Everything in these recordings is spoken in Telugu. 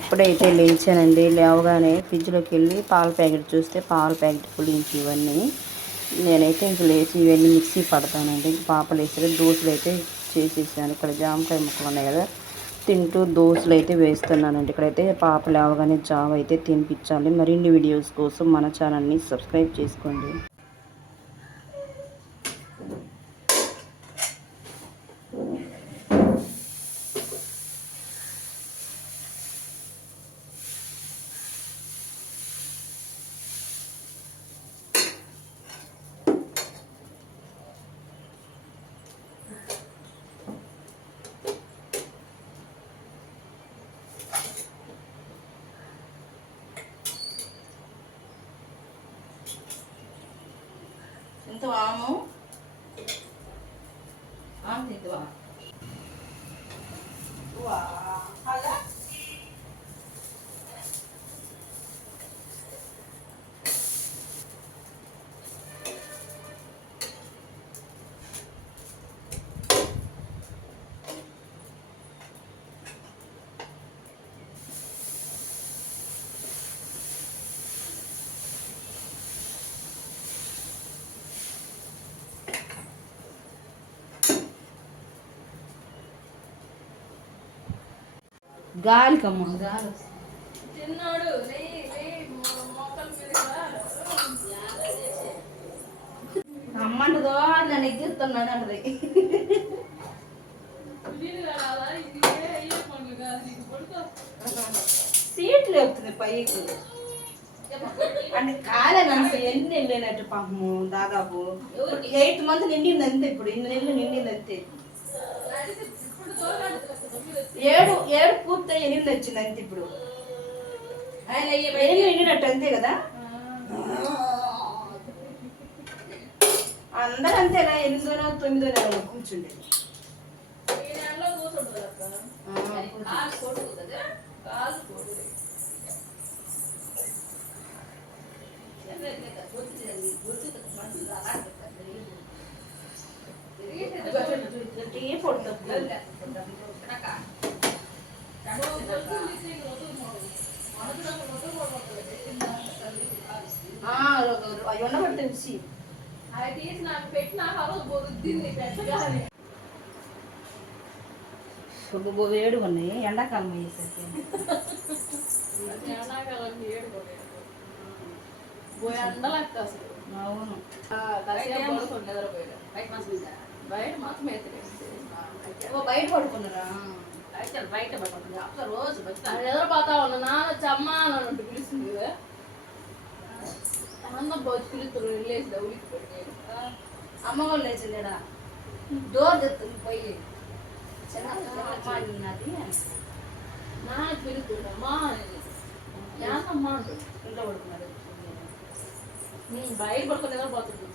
ఇప్పుడైతే లేచానండి. లేవగానే ఫ్రిడ్జ్లోకి వెళ్ళి పాల ప్యాకెట్ చూస్తే పాల ప్యాకెట్ పులించి ఇవన్నీ నేనైతే ఇంక లేచి ఇవన్నీ మిక్సీ పడతానండి. ఇంక పాప లేచి దోశలు అయితే చేసేసాను. ఇక్కడ జామకాయ ముక్కలు ఉన్నాయి కదా, తింటూ దోశలు అయితే వేస్తున్నానండి. ఇక్కడైతే పాప లేవగానే జావ అయితే తినిపించాలి. మరిన్ని వీడియోస్ కోసం మన ఛానల్ని సబ్స్క్రైబ్ చేసుకోండి. ఎంత వాము తింటువా అలా గాలికమ్మ గాలి తిన్నాడు అమ్మంటదో నన్ను ఎగ్గిస్తున్నాడు అన్నది. సీట్లు వెళ్తుంది పైకి అంటే కాలేనంత ఎన్ని వెళ్ళినట్టు పాపము. దాదాపు 8 మంత్ నిండింది అంతే. ఇప్పుడు 8 నెలలు నిండింది అంతే. 7 పూర్తి 8 వచ్చింది అంతే. ఇప్పుడు 8 నిండినట్టు అంతే కదా. అందరూ అంతేనా, 8 9 కూర్చుంటే ఉండబట్టి తెలిసి వేడు ఉన్నాయి. ఎండాకాలం అయ్యేసరికి అవును. బయట పడుకున్నారా? బయట పడుకున్నా రోజు ఎదురుపోతా ఉన్నా. నాన్న చమ్మా అని పిలుస్తుంది కదా. అమ్మ పిలుస్తారు. లేచి ఉలికి అమ్మ వాళ్ళు లేచిందేడా డోర్ తెస్తుంది పోయి చిన్నది నాన్న పిలుతుందమ్మా యాసమ్మా అంటుంది. ఇంట్లో పడుకున్నాడు. బయట పడుకుని నిద్రపోతుంది.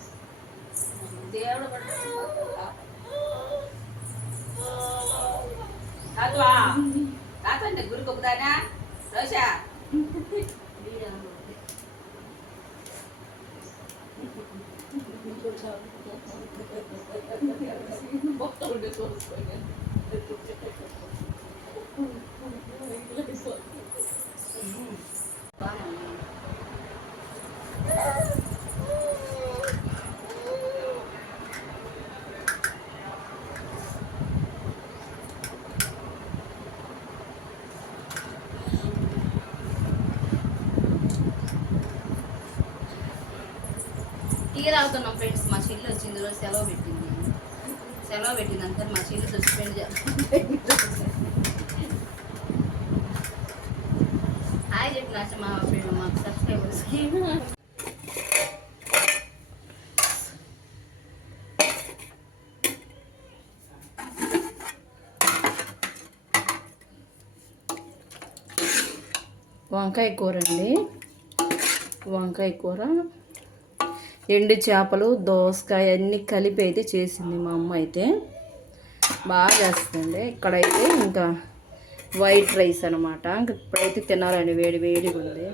దేవుడు కాదండి గురి కొప్పుదానా రోషా టీ తాగుతున్నాం ఫ్రెండ్స్. మా చెల్లి వచ్చింది రోజు సెలవు పెట్టింది అంతా. మా చెల్లి సస్పెండ్ హాయ్ చెప్పిన మా ఫ్రెండ్ మాకు సబ్స్క్రైబర్స్కి. వంకాయ కూర అండి. వంకాయ కూర, ఎండు చేపలు, దోసకాయ అన్నీ కలిపి అయితే చేసింది మా అమ్మ. అయితే బాగా చేస్తుంది. ఇక్కడైతే ఇంకా వైట్ రైస్ అనమాట. ఇంక ఇప్పుడైతే తినాలండి. వేడి వేడిగా ఉంది.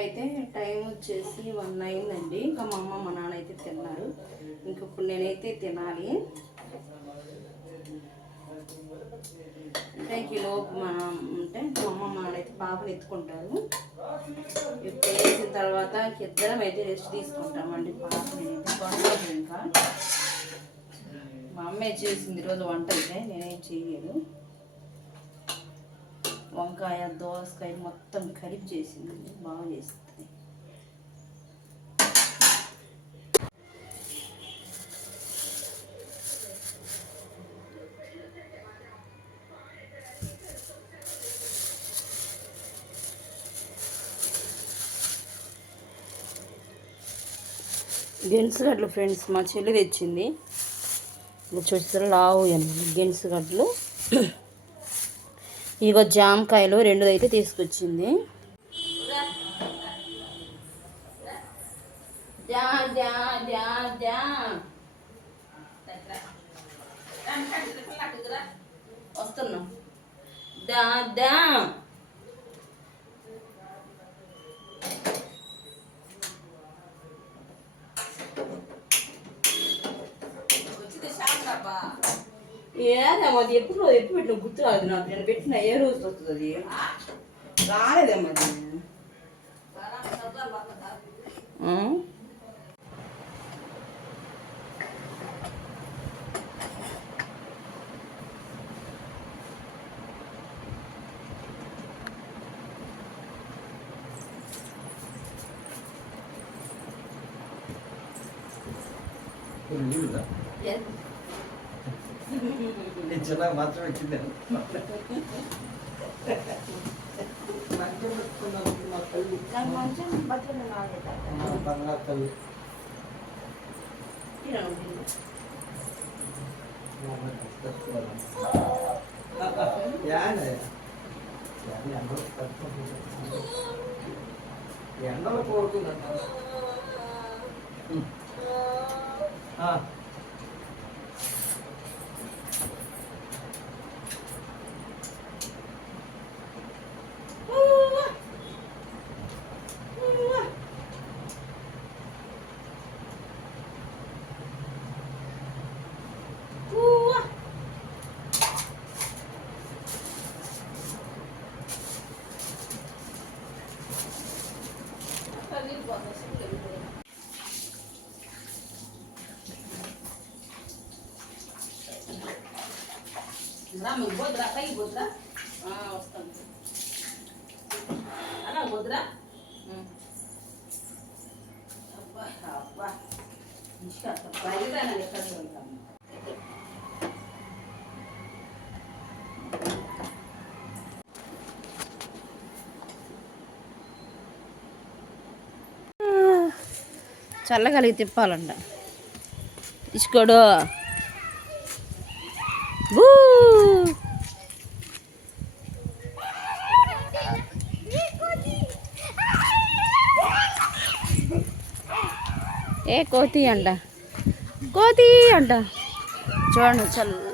అయితే టైం వచ్చేసి 1 అయిందండి. ఇంకా మా అమ్మ మా నాన్న అయితే తిన్నారు. ఇంకప్పుడు నేనైతే తినాలి. అంటే కిలోపు మనం అంటే మా అమ్మ మా నాన్న అయితే పాపను ఎత్తుకుంటారు. ఇప్పుడు వేసిన తర్వాత ఇద్దరం అయితే రెస్ట్ తీసుకుంటామండి. పాపని అయితే కొనలేదు. ఇంకా మా అమ్మే చేసింది ఈరోజు వంట అయితే నేనేం చేయలేదు. వంకాయ దోసకాయ మొత్తం కలిపి చేసింది, బాగా చేస్తుంది. గెనుసుగడ్డలు ఫ్రెండ్స్ మా చెల్లి తెచ్చింది. చూసారా లావు గెనుసుగడ్డలు. ఇదిగో జామకాయలు 2 అయితే తీసుకొచ్చింది. వస్తున్నా దా ఏదమ్మా అది ఎప్పుడు పెట్టిన గుర్తు రాదు నాకు. నేను పెట్టిన ఏ రోజు వస్తుంది అది రాలేదమ్మా. చిన్నగా మాత్రం వచ్చింది. బంగారు ఎండలో కోరుకుందంట. బొద్దురా పై బొద్దురా వస్తాను అలా బొద్దురా. అబ్బా అబ్బా బయట ఎక్కడ వెళ్తాము. చల్లగలిగి తిప్పాలంట తీసుకోడు. ఏ కోతి అంట, కోతి అంట. చూడండి చల్ల